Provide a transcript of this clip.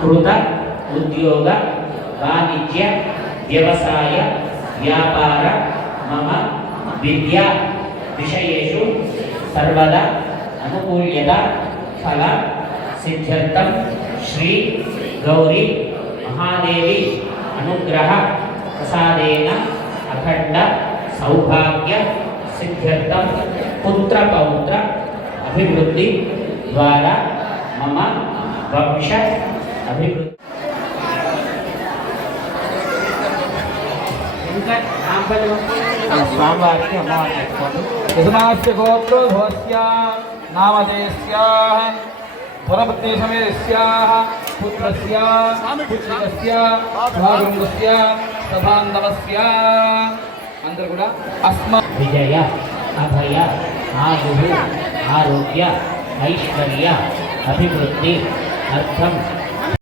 कृत उद्योग वाणिज्य व्यवसाय व्यापार मम विद्या विषयेषु सर्वदा अनुकूल्यता फल सिद्ध्यर्थं श्री गौरी महादेवी अनुग्रह प्रसादेन अखंड सौभाग्य सिद्ध्यर्थं पुत्र पौत्र अभिवृद्धि द्वारा मम वंश अभिवृद्धि यजमानस्य गोत्रोद्भवस्य नामधेयस्याः पुरपत्नीसमेतस्याः पुत्रस्य पुत्रिकस्य भागुण्डस्य सभान्दवस्य अंदर కూడా अस्मा विजय अभय आयु आरोग्य ऐश्वर्य अभिवृद्धि अर्थम